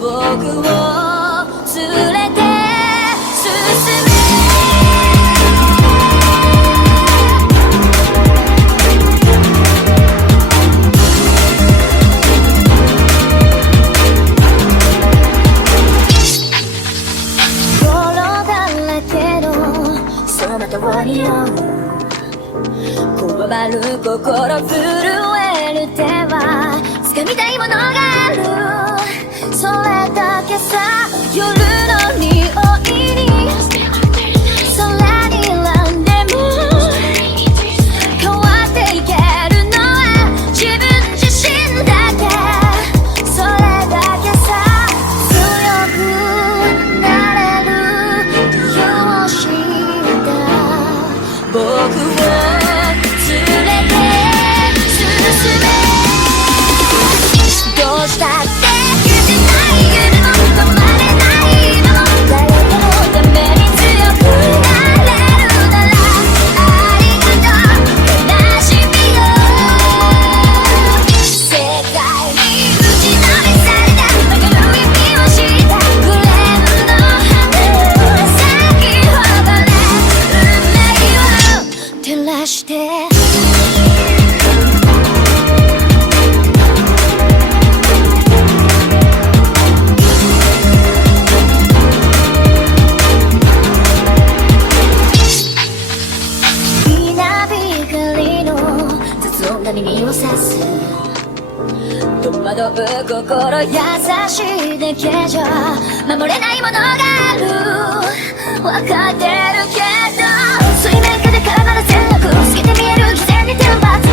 僕を連れて進め泥だらけのその通りをこわばる心震える手は掴みたいものがあるそれだけさ夜の匂いに空に選んでも変わっていけるのは自分自身だけそれだけさ強くなれる理由を知った僕をどうしたって消せない夢も止まれない今も誰かのために強くなれるならありがとう悲しみよ世界に打ちのめされた曲がる意味を知ったグレーの花咲き誇れ運命を照らして耳を刺す戸惑う心優しいだけじゃ守れないものがある分かってるけど水面下で絡まる戦略透けて見える偽善に天罰